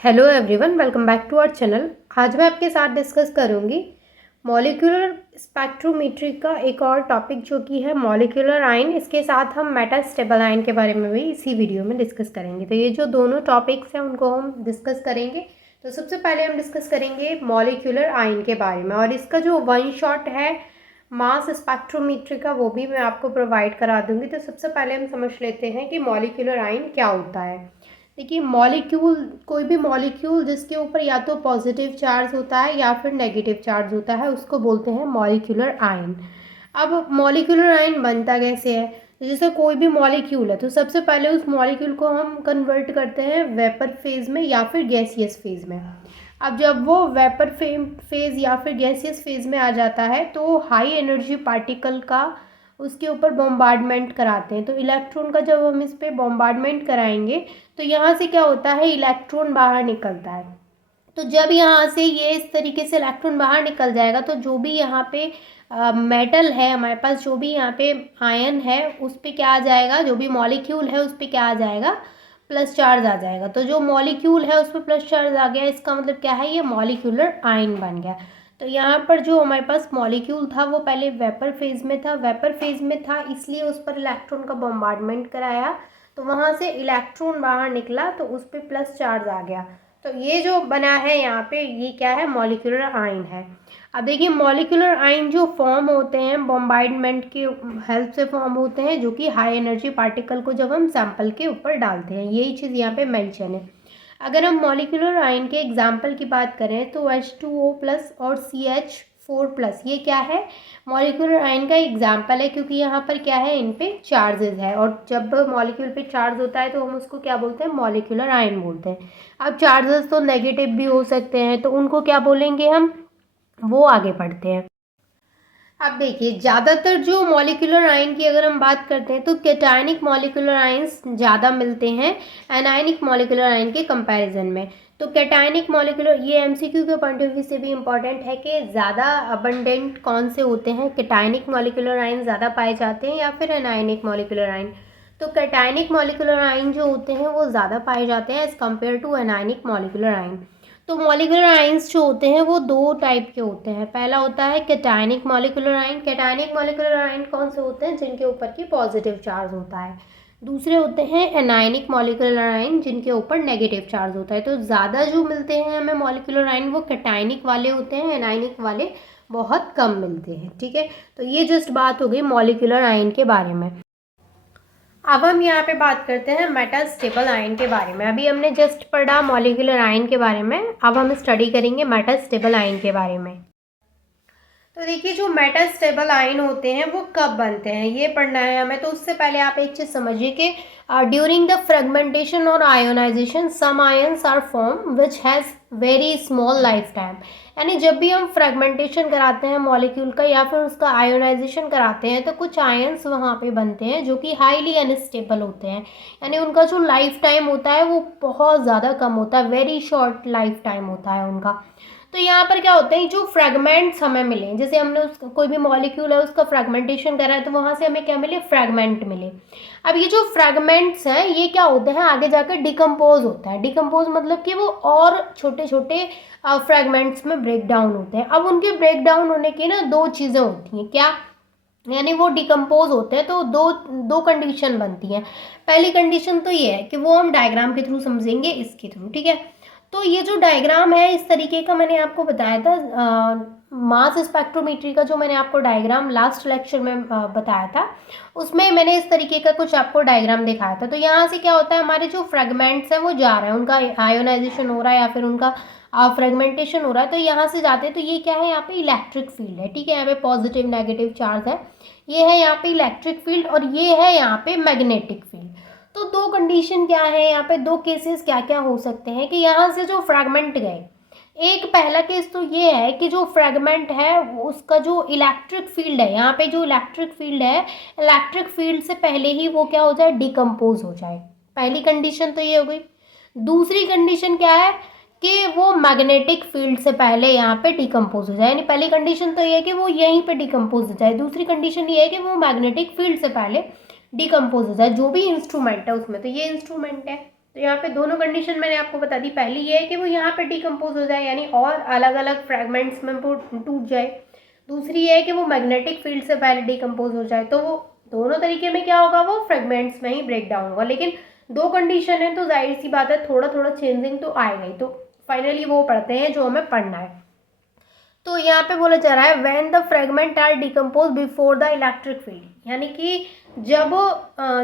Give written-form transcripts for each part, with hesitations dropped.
Hello everyone, welcome back to our channel. आज मैं आपके साथ डिस्कस करूंगी मॉलिक्यूलर स्पेक्ट्रोमेट्री का एक और टॉपिक जो कि है मॉलिक्यूलर आयन। इसके साथ हम मेटास्टेबल आयन के बारे में भी इसी वीडियो में डिस्कस करेंगे। तो ये जो दोनों टॉपिक्स हैं उनको हम डिस्कस करेंगे। तो सबसे पहले हम डिस्कस करेंगे मॉलिक्यूलर आयन के बारे में, और इसका जो वन शॉट है मास स्पेक्ट्रोमेट्री का वो भी मैं आपको प्रोवाइड करा दूंगी। तो सबसे पहले हम समझ लेते हैं कि मॉलिक्यूलर आयन क्या होता है। देखिए, मॉलिक्यूल, कोई भी मॉलिक्यूल जिसके ऊपर या तो पॉजिटिव चार्ज होता है या फिर नेगेटिव चार्ज होता है उसको बोलते हैं मॉलिक्यूलर आयन। अब मॉलिक्यूलर आयन बनता कैसे है? जैसे कोई भी मॉलिक्यूल है तो सबसे पहले उस मॉलिक्यूल को हम कन्वर्ट करते हैं वेपर फेज में या फिर गैसियस फेज में। अब जब वो वेपर फेज या फिर गैसियस फेज में आ जाता है तो हाई एनर्जी पार्टिकल का उसके ऊपर बॉम्बार्डमेंट कराते हैं। तो इलेक्ट्रॉन का जब हम इस पर बॉम्बार्डमेंट कराएंगे तो यहाँ से क्या होता है, इलेक्ट्रॉन बाहर निकलता है। तो जब यहाँ से ये इस तरीके से इलेक्ट्रॉन बाहर निकल जाएगा तो जो भी यहाँ पे मेटल है हमारे पास, जो भी यहाँ पे आयन है उस पर क्या आ जाएगा, जो भी मॉलिक्यूल है उस पर क्या आ जाएगा, प्लस चार्ज आ जाएगा। तो जो मॉलिक्यूल है उस पर प्लस चार्ज आ गया, इसका मतलब क्या है, ये मॉलिक्यूलर आयन बन गया। तो यहाँ पर जो हमारे पास मॉलिक्यूल था वो पहले वेपर फेज में था, वेपर फेज में था इसलिए उस पर इलेक्ट्रॉन का बॉम्बार्डमेंट कराया, तो वहाँ से इलेक्ट्रॉन बाहर निकला तो उस पर प्लस चार्ज आ गया। तो ये जो बना है यहाँ पे, ये क्या है, मॉलिक्यूलर आयन है। अब देखिए, मॉलिक्यूलर आयन जो फॉर्म होते हैं बॉम्बार्डमेंट की हेल्प से फॉर्म होते हैं, जो कि हाई एनर्जी पार्टिकल को जब हम सैंपल के ऊपर डालते हैं, यही चीज़ यहाँ पे मेंशन है। अगर हम मॉलिक्यूलर आयन के एग्जाम्पल की बात करें तो H2O प्लस और CH4 प्लस, ये क्या है, मॉलिक्यूलर आयन का एग्जाम्पल है, क्योंकि यहाँ पर क्या है, इन पे चार्जेस है, और जब मॉलिक्यूल पे चार्ज होता है तो हम उसको क्या बोलते हैं, मॉलिक्यूलर आयन बोलते हैं। अब चार्जेस तो नेगेटिव भी हो सकते हैं, तो उनको क्या बोलेंगे हम, वो आगे पढ़ते हैं। अब देखिए, ज़्यादातर जो मॉलिक्यूलर आयन की अगर हम बात करते हैं तो कैटायनिक मॉलिक्यूलर आयन्स ज़्यादा मिलते हैं एनायनिक मॉलिक्यूलर आयन के कंपैरिजन में। तो कैटायनिक मॉलिक्यूलर, ये एमसीक्यू के पॉइंट ऑफ व्यू से भी इम्पॉर्टेंट है कि ज़्यादा अबंडेंट कौन से होते हैं, कैटायनिक मॉलिक्यूलर आयन ज़्यादा पाए जाते हैं या फिर एनायनिक मॉलिक्यूलर आयन। तो कैटायनिक मॉलिक्यूलर आयन जो होते हैं वो ज़्यादा पाए जाते हैं as compare to anionic molecular ion. तो मॉलिक्यूलर आयंस जो होते हैं वो दो टाइप के होते हैं। पहला होता है cationic molecular ion. Cationic molecular ion कौन से होते हैं, जिनके ऊपर की पॉजिटिव चार्ज होता है। दूसरे होते हैं एनायनिक मॉलिक्यूलर आयन, जिनके ऊपर नेगेटिव चार्ज होता है। तो ज़्यादा जो मिलते हैं हमें मॉलिक्यूलर आयन वो कैटायनिक वाले होते हैं, एनायनिक वाले बहुत कम मिलते हैं। ठीक है, तो ये जस्ट बात हो गई मॉलिक्यूलर आयन के बारे में। अब हम यहाँ पे बात करते हैं मेटास्टेबल आयन के बारे में। अभी हमने जस्ट पढ़ा मॉलिक्यूलर आयन के बारे में, अब हम स्टडी करेंगे मेटास्टेबल आयन के बारे में। तो देखिए, जो मेटास्टेबल आयन होते हैं वो कब बनते हैं ये पढ़ना है हमें। तो उससे पहले आप एक चीज़ समझिए कि ड्यूरिंग द फ्रेगमेंटेशन और ionisation some ions are form which has very small life time. यानी जब भी हम फ्रेगमेंटेशन कराते हैं मॉलिक्यूल का या फिर उसका आयोनाइजेशन कराते हैं तो कुछ आयंस वहाँ पे बनते हैं जो कि हाईली अनस्टेबल होते हैं। यानी उनका जो लाइफ टाइम होता है वो बहुत ज़्यादा कम होता है, वेरी शॉर्ट लाइफ टाइम होता है उनका। तो यहाँ पर क्या होता है, जो फ्रेगमेंट्स हमें मिले, जैसे हमने उसका कोई भी मॉलिक्यूल है उसका फ्रेगमेंटेशन करा है तो वहाँ से हमें क्या मिले, फ्रेगमेंट मिले। अब ये जो फ्रेगमेंट्स हैं ये क्या होते हैं, आगे जाकर डिकम्पोज होता है। डिकम्पोज मतलब कि वो और छोटे छोटे फ्रेगमेंट्स में ब्रेक डाउन होते हैं। अब उनके ब्रेक डाउन होने की ना दो चीज़ें होती हैं, क्या, यानी वो डिकम्पोज होते हैं तो दो दो कंडीशन बनती हैं। पहली कंडीशन तो ये है कि वो हम डायग्राम के थ्रू समझेंगे, इसके थ्रू। ठीक है, तो ये जो डायग्राम है इस तरीके का मैंने आपको बताया था, मास स्पेक्ट्रोमेट्री का जो मैंने आपको डायग्राम लास्ट लेक्चर में बताया था, उसमें मैंने इस तरीके का कुछ आपको डायग्राम दिखाया था। तो यहाँ से क्या होता है, हमारे जो फ्रेगमेंट्स हैं वो जा रहे हैं, उनका आयोनाइजेशन हो रहा है या फिर उनका फ्रेगमेंटेशन हो रहा है, तो यहाँ से जाते हैं। तो ये क्या है, यहाँ पे इलेक्ट्रिक फील्ड है। ठीक है, यहाँ पे पॉजिटिव नेगेटिव चार्ज है, ये है यहाँ पे इलेक्ट्रिक फील्ड और ये है यहाँ पे मैग्नेटिक फील्ड। तो दो कंडीशन क्या है यहाँ पे, दो केसेस क्या क्या हो सकते हैं कि यहाँ से जो फ्रैगमेंट गए, एक पहला केस तो ये है कि जो फ्रैगमेंट है उसका जो इलेक्ट्रिक फील्ड है, यहाँ पे जो इलेक्ट्रिक फील्ड है, इलेक्ट्रिक फील्ड से पहले ही वो क्या हो जाए, डिकम्पोज हो जाए। पहली कंडीशन तो ये हो गई। दूसरी कंडीशन क्या है कि वो मैग्नेटिक फील्ड से पहले यहाँ पे डिकम्पोज हो जाए। यानी पहली कंडीशन तो ये है कि वो यहीं पे डिकम्पोज हो जाए, दूसरी कंडीशन ये है कि वो मैग्नेटिक फील्ड से पहले डिकम्पोज हो जाए, जो भी इंस्ट्रूमेंट है उसमें। तो ये इंस्ट्रूमेंट है, तो यहाँ पे दोनों कंडीशन मैंने आपको बता दी। पहली ये है कि वो यहाँ पे डिकम्पोज हो जाए, यानी और अलग अलग फ्रेगमेंट्स में वो टूट जाए। दूसरी ये है कि वो मैग्नेटिक फील्ड से पहले डिकम्पोज हो जाए। तो वो दोनों तरीके में क्या होगा, वो फ्रेगमेंट्स में ही ब्रेक डाउन होगा। लेकिन दो कंडीशन है तो जाहिर सी बात है थोड़ा थोड़ा चेंजिंग तो आएगा ही। तो फाइनली वो पढ़ते हैं जो हमें पढ़ना है। तो यहाँ पे बोला जा रहा है when the fragment are decompose before the electric field, यानी कि जब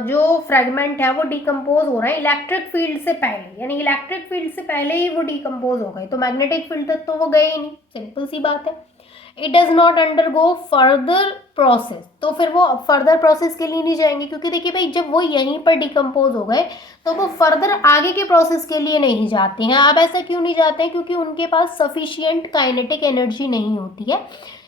जो फ्रेगमेंट है वो डिकम्पोज हो रहा है इलेक्ट्रिक फील्ड से पहले, यानी इलेक्ट्रिक फील्ड से पहले ही वो डिकम्पोज हो गए, तो मैग्नेटिक फील्ड तक तो वो गए ही नहीं, सिंपल सी बात है। It does not undergo further process, तो फिर वो फर्दर प्रोसेस के लिए नहीं जाएंगे, क्योंकि देखिए भाई जब वो यहीं पर डिकम्पोज हो गए तो वो फर्दर आगे के प्रोसेस के लिए नहीं जाते हैं। अब ऐसा क्यों नहीं जाते हैं, क्योंकि उनके पास सफिशिएंट काइनेटिक एनर्जी नहीं होती है,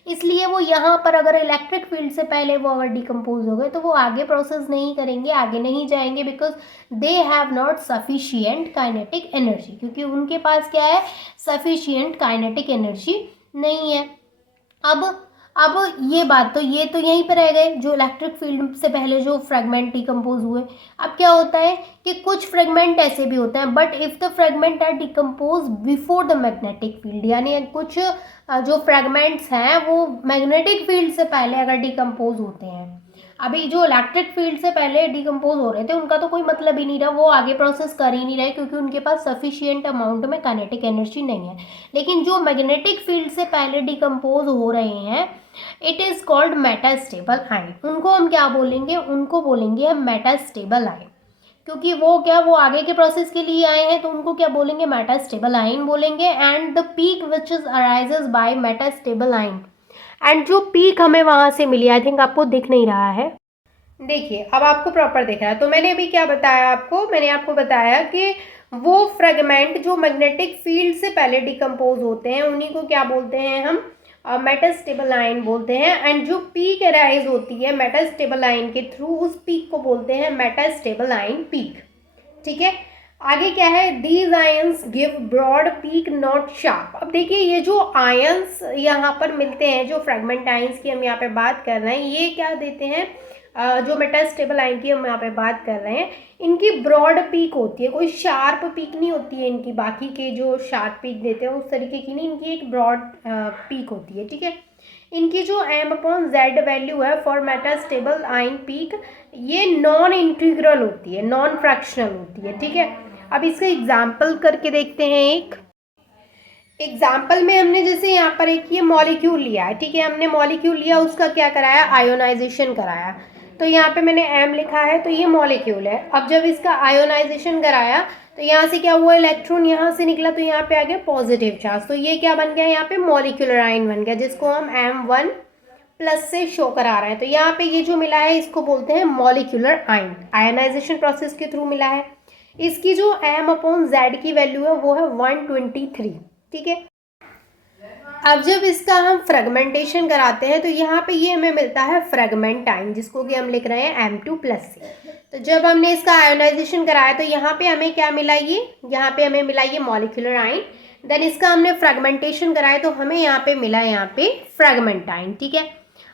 इसलिए वो यहाँ पर अगर इलेक्ट्रिक फील्ड से पहले वो अगर डिकम्पोज हो गए तो वो आगे प्रोसेस नहीं करेंगे, आगे नहीं जाएंगे, because they have not sufficient kinetic energy, क्योंकि उनके पास क्या है, सफिशिएंट काइनेटिक एनर्जी नहीं है। अब ये बात तो ये तो यहीं पर रह गए जो इलेक्ट्रिक फील्ड से पहले जो फ्रेगमेंट डिकम्पोज हुए। अब क्या होता है कि कुछ फ्रेगमेंट ऐसे भी होते हैं, but if the fragment are decompose before the magnetic field, यानी कुछ जो फ्रेगमेंट्स हैं वो मैग्नेटिक फील्ड से पहले अगर डिकम्पोज होते हैं। अभी जो इलेक्ट्रिक फील्ड से पहले डिकम्पोज हो रहे थे उनका तो कोई मतलब ही नहीं रहा, वो आगे प्रोसेस कर ही नहीं रहे, क्योंकि उनके पास सफिशिएंट अमाउंट में काइनेटिक एनर्जी नहीं है। लेकिन जो मैग्नेटिक फील्ड से पहले डिकम्पोज हो रहे हैं, it is called metastable ion. उनको हम क्या बोलेंगे, उनको बोलेंगे हम मेटास्टेबल आयन, क्योंकि वो क्या, वो आगे के प्रोसेस के लिए आए हैं, तो उनको क्या बोलेंगे, मेटास्टेबल आयन बोलेंगे। And the peak which is arises by metastable ion, and जो पीक हमें वहाँ से मिली, आई थिंक आपको दिख नहीं रहा है, देखिए अब आपको प्रॉपर दिख रहा है। तो मैंने अभी क्या बताया आपको, मैंने आपको बताया कि वो फ्रेगमेंट जो मैग्नेटिक फील्ड से पहले डिकम्पोज होते हैं उन्हीं को क्या बोलते हैं हम, मेटास्टेबल आयन बोलते हैं। एंड जो पीक अराइज होती है मेटास्टेबल आयन के थ्रू, उस पीक को बोलते हैं मेटास्टेबल आयन पीक। ठीक है, आगे क्या है, these ions give broad peak not sharp. अब देखिए ये जो आयंस यहाँ पर मिलते हैं, जो फ्रेगमेंट आयंस की हम यहाँ पे बात कर रहे हैं, ये क्या देते हैं, जो मेटास्टेबल आयन की हम यहाँ पे बात कर रहे हैं, इनकी ब्रॉड पीक होती है, कोई शार्प पीक नहीं होती है इनकी, बाकी के जो शार्प पीक देते हैं उस तरीके की नहीं, इनकी एक ब्रॉड पीक होती है। ठीक है, इनकी जो m/z वैल्यू है फॉर मेटास्टेबल आयन पीक, ये नॉन इंटीग्रल होती है, नॉन फ्रैक्शनल होती है। ठीक है, अब इसका एग्जाम्पल करके देखते हैं। एक एग्जाम्पल में हमने जैसे यहाँ पर एक ये मॉलिक्यूल लिया है, ठीक है, हमने मॉलिक्यूल लिया, उसका क्या कराया, आयोनाइजेशन कराया। तो यहाँ पे मैंने m लिखा है, तो ये मॉलिक्यूल है। अब जब इसका आयोनाइजेशन कराया तो यहाँ से क्या हुआ, इलेक्ट्रॉन यहाँ से निकला, तो यहाँ पे आ गया पॉजिटिव चार्ज, तो ये क्या बन गया, यहाँ पे मॉलिक्यूलर आयन बन गया, जिसको हम M1+ से शो करा रहे हैं। तो यहाँ पे ये जो मिला है इसको बोलते हैं मॉलिक्यूलर आयन, आयनाइजेशन प्रोसेस के थ्रू मिला है। इसकी जो m/z की वैल्यू है वो है 123। ठीक है, अब जब इसका हम फ्रेगमेंटेशन कराते हैं तो यहाँ पे ये हमें मिलता है फ्रेगमेंट आयन, जिसको कि हम लिख रहे हैं M2+ से। तो जब हमने इसका आयोनाइजेशन कराया तो यहाँ पे हमें क्या मिला, ये यहाँ पे हमें मिला ये मॉलिक्यूलर आयन। देन इसका हमने फ्रेगमेंटेशन कराया तो हमें यहाँ पे मिला, यहाँ पे फ्रेगमेंट आयन। ठीक है,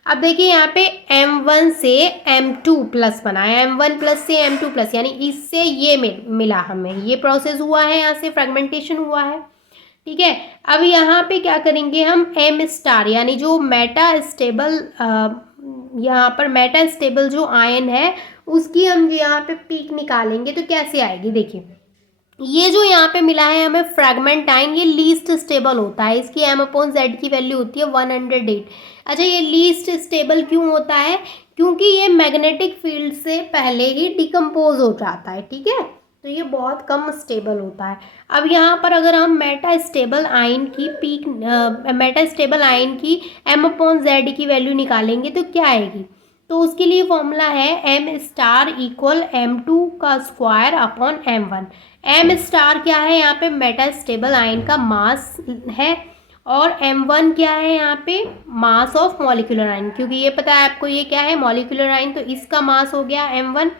अब देखिए यहाँ पे M1 से M2+ बना है, M1+ से M2+, यानी इससे ये मिला हमें, ये प्रोसेस हुआ है, यहाँ से फ्रेगमेंटेशन हुआ है। ठीक है, अब यहाँ पे क्या करेंगे हम, M* यानी जो मेटास्टेबल, यहाँ पर मेटास्टेबल जो आयन है उसकी हम यहाँ पे पीक निकालेंगे तो कैसे आएगी, देखिए ये जो यहाँ पे मिला है हमें फ्रेगमेंट आयन, ये लीस्ट स्टेबल होता है, इसकी m/z की वैल्यू होती है 108। अच्छा, ये लीस्ट स्टेबल क्यों होता है, क्योंकि ये मैग्नेटिक फील्ड से पहले ही डिकम्पोज हो जाता है। ठीक है, तो ये बहुत कम स्टेबल होता है। अब यहाँ पर अगर हम मेटास्टेबल आयन की पीक, मेटास्टेबल आयन की m/z की वैल्यू निकालेंगे तो क्या आएगी, तो उसके लिए फॉर्मूला है M* = M2² M1। M* क्या है, यहाँ पे मेटास्टेबल आयन का मास है, और M1 क्या है, यहाँ पे मास ऑफ मॉलिक्यूलर आयन, क्योंकि ये पता है आपको ये क्या है, मॉलिक्यूलर आयन, तो इसका मास हो गया M1।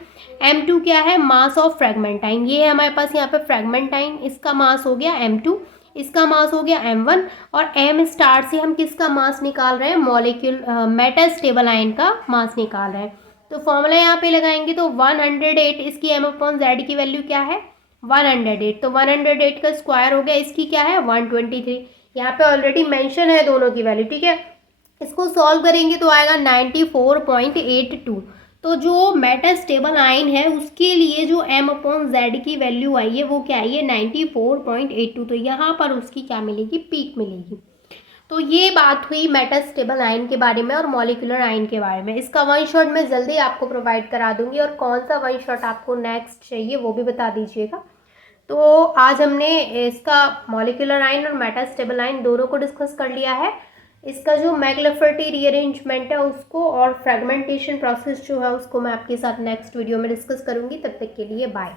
M2 क्या है, मास ऑफ फ्रेगमेंट आयन, ये है हमारे पास यहाँ पे फ्रेगमेंट आयन, इसका मास हो गया M2, इसका मास हो गया M1। और M* से हम किसका मास निकाल रहे हैं, मेटास्टेबल आयन का मास निकाल रहे हैं। तो फॉर्मूला यहाँ पे लगाएंगे तो 108, इसकी m/z की वैल्यू क्या है, 108, तो 108 का स्क्वायर हो गया, इसकी क्या है 123। यहाँ पे ऑलरेडी मेंशन है दोनों की वैल्यू, ठीक है। इसको सॉल्व करेंगे तो आएगा 94.82। तो जो मेटास्टेबल आयन है उसके लिए जो m/z की वैल्यू आई है वो क्या आई है 94.82। तो यहाँ पर उसकी क्या मिलेगी, पीक मिलेगी। तो ये बात हुई मेटास्टेबल आयन के बारे में और मॉलिक्यूलर आयन के बारे में। इसका वन शॉट मैं जल्दी आपको प्रोवाइड करा दूंगी, और कौन सा वन शॉट आपको नेक्स्ट चाहिए वो भी बता दीजिएगा। तो आज हमने इसका मॉलिक्यूलर आयन और मेटास्टेबल आयन दोनों को डिस्कस कर लिया है। इसका जो मैक्लाफर्टी रीअरेंजमेंट है उसको और फ्रेगमेंटेशन प्रोसेस जो है उसको मैं आपके साथ नेक्स्ट वीडियो में डिस्कस करूंगी। तब तक के लिए बाय।